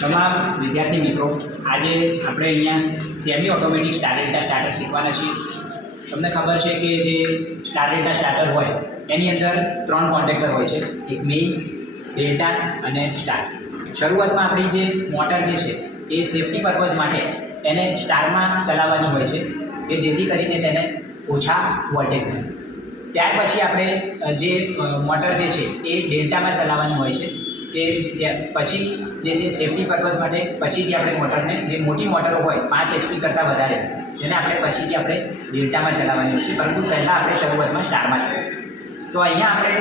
તમામ વિદ્યાર્થી મિત્રો, આજે આપણે અહીંયા semi automatic star delta starter શીખવાના છીએ. તમને ખબર છે કે જે સ્ટાર ડેલ્ટા સ્ટાર્ટર હોય એની અંદર 3 કોન્ટેક્ટર હોય છે, એક મેઇન, ડેલ્ટા અને સ્ટાર. શરૂઆતમાં આપણી જે મોટર જે છે એ સેફટી પર્પઝ માટે એને સ્ટારમાં ચલાવવાની હોય છે કે જેથી કરીને તેને ઓછા વોલ્ટેજ મળે. ત્યાર પછી આપણે જે મોટર જે છે એ ડેલ્ટામાં ચલાવવાની હોય છે કે પછી જે છે સેફટી પર્પઝ માટે પછીથી આપણે મોટરને, જે મોટી મોટરો હોય 5 HP કરતાં વધારે, એને આપણે પછીથી આપણે ડેલ્ટામાં ચલાવવાની હોય છે, પરંતુ પહેલાં આપણે શરૂઆતમાં સ્ટારમાં ચલાવીએ. તો અહીંયા આપણે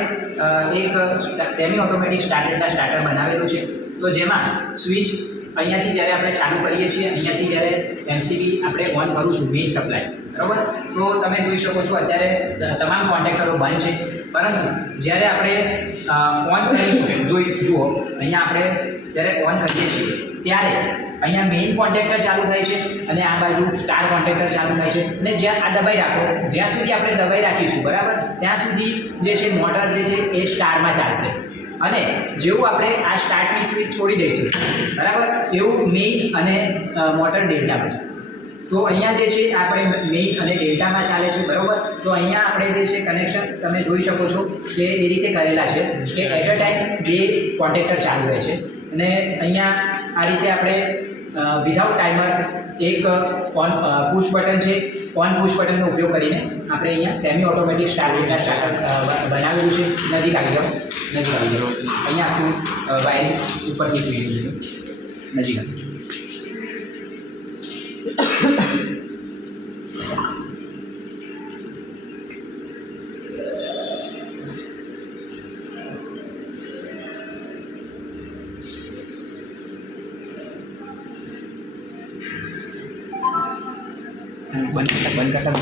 એક semi automatic star delta starter બનાવેલું છે. તો જેમાં સ્વિચ અહીંયાથી જ્યારે આપણે ચાલુ કરીએ છીએ, અહીંયાથી જ્યારે એમસીબી આપણે ઓન કરું છું, મેઇન સપ્લાય, બરાબર. તો તમે જોઈ શકો છો અત્યારે તમામ કોન્ટેક્ટરો બંધ છે, પરંતુ જ્યારે આપણે ઓન કરીશું, જુઓ અહીંયા આપણે જ્યારે ઓન કરીએ છીએ ત્યારે અહીંયા મેઇન કોન્ટેક્ટર ચાલુ થાય છે અને આ બાજુ સ્ટાર કોન્ટેક્ટર ચાલુ થાય છે. અને જ્યાં આ દબાઈ રાખો, જ્યાં સુધી આપણે દબાઈ રાખીશું, બરાબર, ત્યાં સુધી જે છે મોટર જે છે એ સ્ટારમાં ચાલશે. અને જેવું આપણે આ સ્ટાર્ટની સ્વિચ છોડી દઈશું, બરાબર, એવું મેઇન અને મોટર ડેલ્ટામાં ચાલશે. તો અહીંયા જે છે આપણે મેઇન અને ડેલ્ટામાં ચાલે છે, બરાબર. તો અહીંયા આપણે જે છે કનેક્શન તમે જોઈ શકો છો કે એ રીતે કરેલા છે કે એટ અ ટાઈમ 2 કોન્ટેક્ટર ચાલુ રહે છે. અને અહીંયા આ રીતે આપણે વિધાઉટ ટાઈમર એક ઓન પુશ બટન છે, ઓન પુશ બટનનો ઉપયોગ કરીને આપણે અહીંયા semi automatic star delta starter બનાવેલું છે. નજીક આવી જાઓ, નજીક આવી જાઓ. અહીંયા આખું વાયરિંગ ઉપરથી જોઈ લીધું, નજીક આવી જાઓ. બંધ કરતા